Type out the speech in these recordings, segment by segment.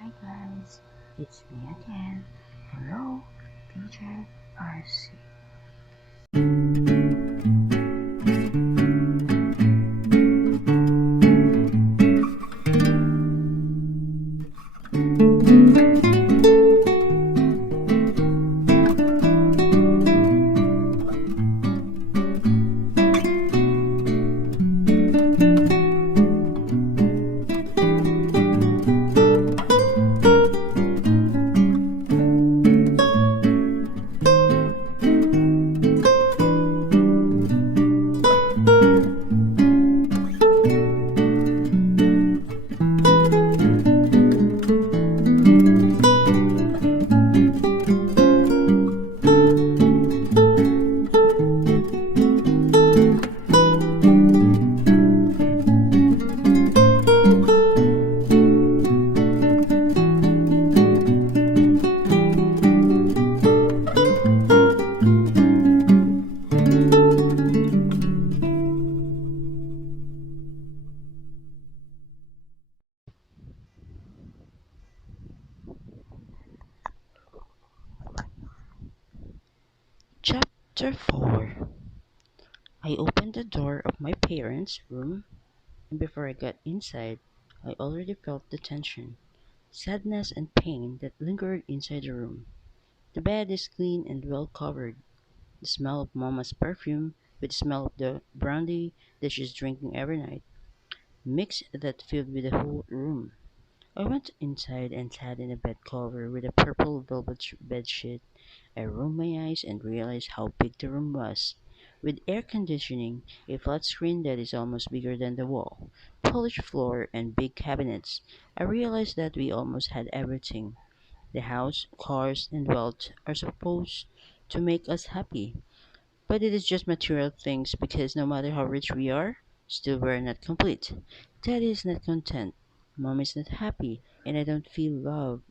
Hi guys, it's me again. Hello, teacher RC. Chapter 4. I opened the door of my parents' room, and before I got inside, I already felt the tension, sadness, and pain that lingered inside the room. The bed is clean and well covered. The smell of Mama's perfume with the smell of the brandy that she's drinking every night mixed that filled with the whole room. I went inside and sat in a bed cover with a purple velvet bedsheet. I rolled my eyes and realized how big the room was. With air conditioning, a flat screen that is almost bigger than the wall, polished floor, and big cabinets, I realized that we almost had everything. The house, cars, and wealth are supposed to make us happy, but it is just material things because no matter how rich we are, still we're not complete. Daddy is not content. Mom is not happy, and I don't feel love.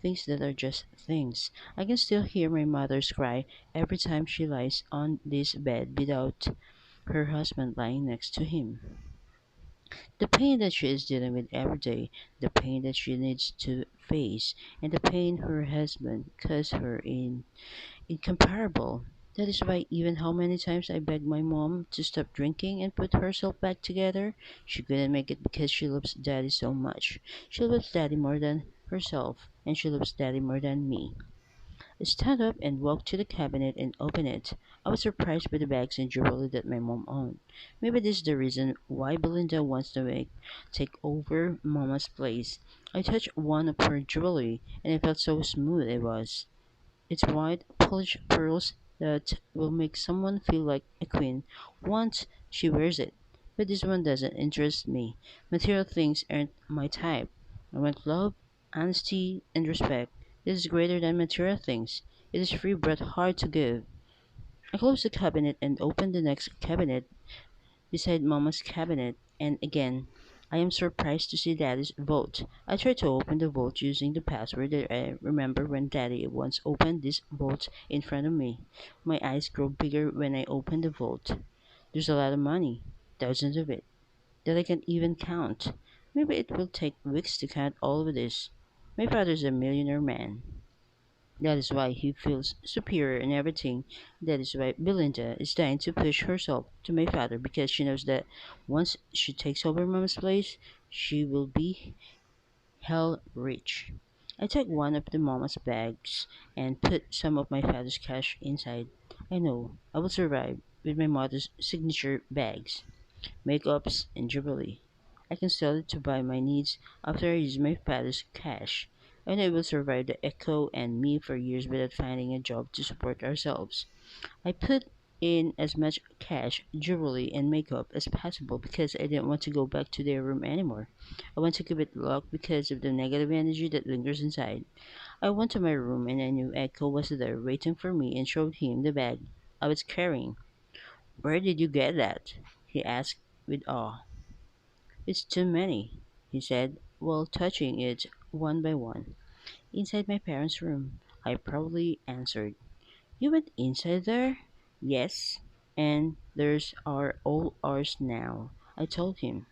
Things that are just things. I can still hear my mother's cry every time she lies on this bed without her husband lying next to him. The pain that she is dealing with every day, the pain that she needs to face, and the pain her husband caused her in incomparable. That is why even how many times I begged my mom to stop drinking and put herself back together, she couldn't make it because she loves daddy so much. She loves daddy more than herself, and she loves daddy more than me. I stand up and walk to the cabinet and open it. I was surprised by the bags and jewelry that my mom owned. Maybe this is the reason why Belinda wants to take over Mama's place. I touched one of her jewelry, and it felt so smooth it was. It's white, polished pearls that will make someone feel like a queen once she wears it. But this one doesn't interest me. Material things aren't my type. I want love, honesty, and respect. This is greater than material things. It is free but hard to give. I closed the cabinet and opened the next cabinet beside Mama's cabinet, and again, I am surprised to see Daddy's vault. I tried to open the vault using the password that I remember when Daddy once opened this vault in front of me. My eyes grow bigger when I open the vault. There's a lot of money, thousands of it, that I can't even count. Maybe it will take weeks to count all of this. My father's a millionaire man. That is why he feels superior in everything. That is why Belinda is dying to push herself to my father because she knows that once she takes over Mama's place, she will be hell rich. I took one of the Mama's bags and put some of my father's cash inside. I know I will survive with my mother's signature bags, makeups, and jewelry. I can sell it to buy my needs after I use my father's cash. And I will survive the Echo and me for years without finding a job to support ourselves. I put in as much cash, jewelry, and makeup as possible because I didn't want to go back to their room anymore. I want to keep it locked because of the negative energy that lingers inside. I went to my room and I knew Echo was there waiting for me and showed him the bag I was carrying. "Where did you get that?" he asked with awe. "It's too many," he said, while touching it one by one. "Inside my parents' room," I proudly answered. "You went inside there?" "Yes, and there's are all ours now," I told him.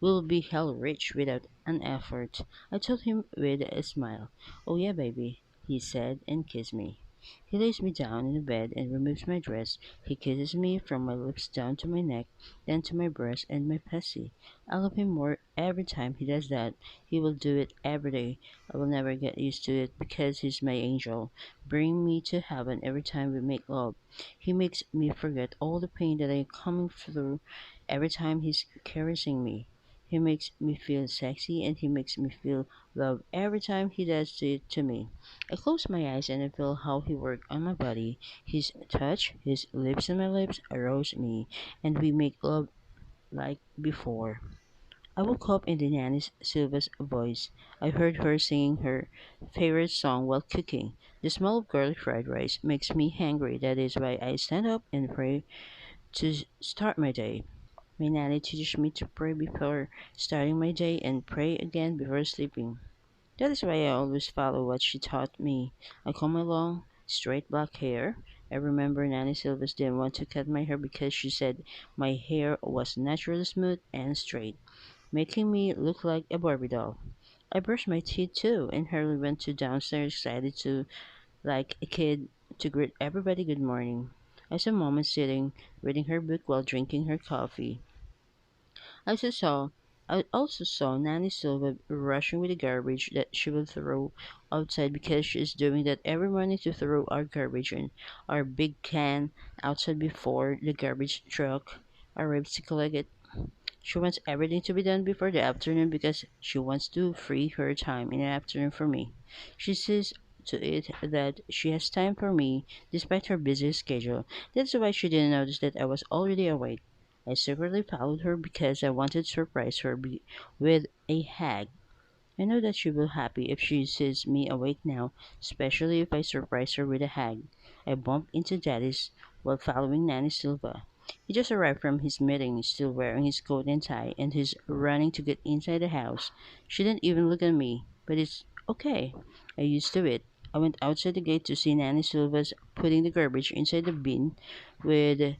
We'll be hell rich without an effort. I told him with a smile. Oh yeah, baby, he said and kissed me. He lays me down in the bed and removes my dress. He kisses me from my lips down to my neck, then to my breast and my pussy. I love him more every time he does that. He will do it every day. I will never get used to it because he's my angel. Bring me to heaven every time we make love. He makes me forget all the pain that I am coming through every time he's caressing me. He makes me feel sexy and he makes me feel love every time he does it to me. I close my eyes and I feel how he works on my body. His touch, his lips on my lips arouse me, and we make love like before. I woke up in the nanny Silva's voice. I heard her singing her favorite song while cooking. The smell of garlic fried rice makes me hungry. That is why I stand up and pray to start my day. My nanny teaches me to pray before starting my day and pray again before sleeping. That is why I always follow what she taught me. I comb my long, straight black hair. I remember Nanny Silvas didn't want to cut my hair because she said my hair was naturally smooth and straight, making me look like a Barbie doll. I brushed my teeth too, and Hurley went to downstairs excited to like a kid to greet everybody good morning. I saw Mama sitting, reading her book while drinking her coffee. I also saw I also saw Nanny Silva rushing with the garbage that she will throw outside because she is doing that every morning to throw our garbage in our big can outside before the garbage truck arrives to collect it. She wants everything to be done before the afternoon because she wants to free her time in the afternoon for me. She sees to it that she has time for me despite her busy schedule. That's why she didn't notice that I was already awake. I secretly followed her because I wanted to surprise her with a hug. I know that she will be happy if she sees me awake now, especially if I surprise her with a hug. I bumped into Daddy's while following Nanny Silva. He just arrived from his meeting, still wearing his coat and tie, and he's running to get inside the house. She didn't even look at me, but it's okay. I used to it. I went outside the gate to see Nanny Silva's putting the garbage inside the bin with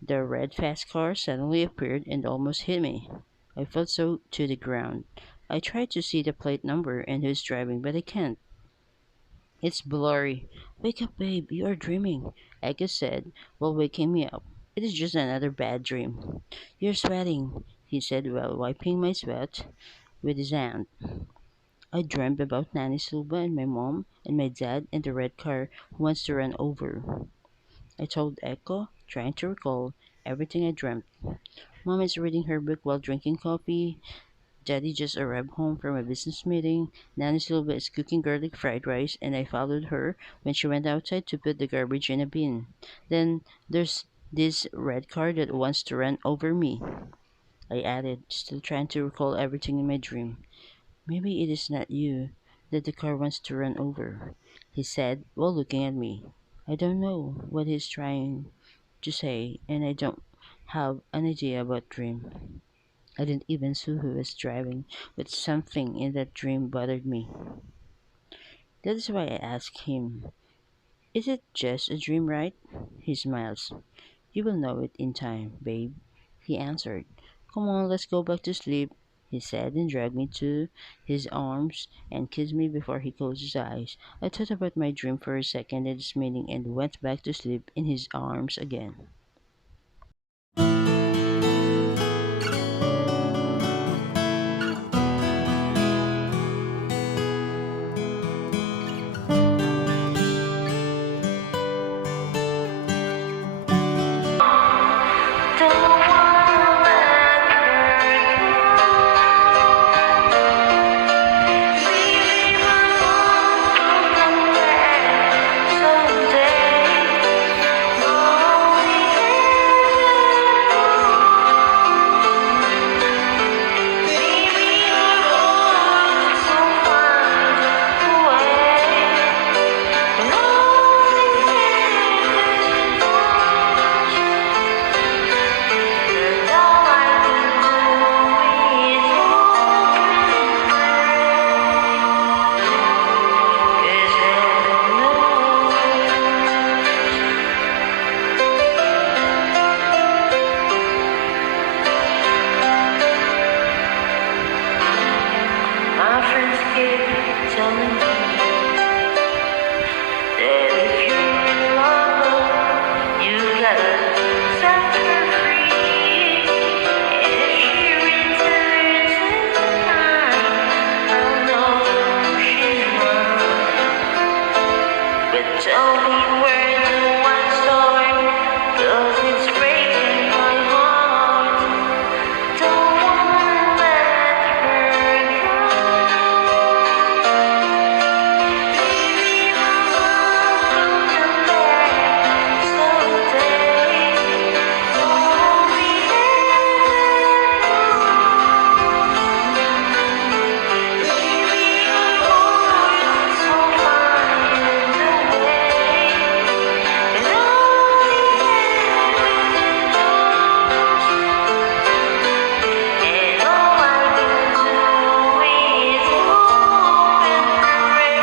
the red fast car suddenly appeared and almost hit me. I fell so to the ground. I tried to see the plate number and who's driving, but I can't. It's blurry. Wake up, babe. You are dreaming, Eka said while waking me up. It is just another bad dream. You're sweating, he said while wiping my sweat with his hand. I dreamt about Nanny Silva and my mom and my dad and the red car who wants to run over. I told Echo, trying to recall everything I dreamt. Mom is reading her book while drinking coffee. Daddy just arrived home from a business meeting. Nanny Silva is cooking garlic fried rice, and I followed her when she went outside to put the garbage in a bin. Then there's this red car that wants to run over me, I added, still trying to recall everything in my dream. Maybe it is not you that the car wants to run over, he said while looking at me. I don't know what he's trying to say, and I don't have an idea about dream. I didn't even see who was driving, but something in that dream bothered me. That is why I asked him, is it just a dream, right? He smiles. You will know it in time, babe, he answered. Come on, let's go back to sleep, he said and dragged me to his arms and kissed me before he closed his eyes. I thought about my dream for a second at this meeting and went back to sleep in his arms again. keep telling me that if you're in love, you gotta set her free. And if she returns in time, I'll know she's wrong. But tell me, where do I start? 'Cause it's breaking my heart. Don't wanna let her go. Maybe my love will come back someday. Only maybe our hearts will find a way. And only heaven knows. And all I can do is hope and pray.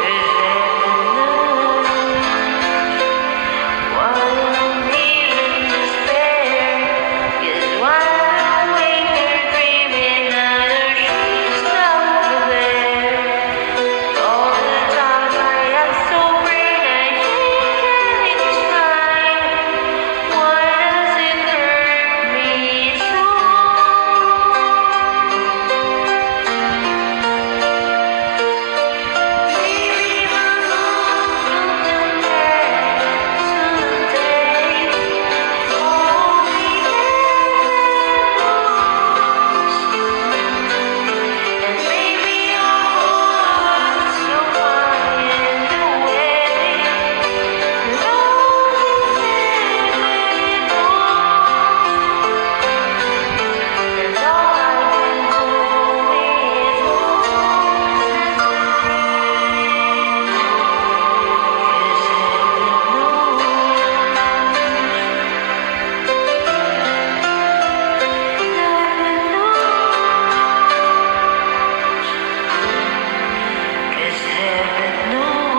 'Cause heaven knows why I'm feeling despair. 'Cause while I'm awake, they're dreaming that she's over there. All the times I act so brave, I think it's time. Why does it hurt me so? Maybe my love will come back someday. Only heaven knows. And maybe our hearts will find a way. And only heaven knows. And all I can do is hope and pray. 'Cause heaven knows.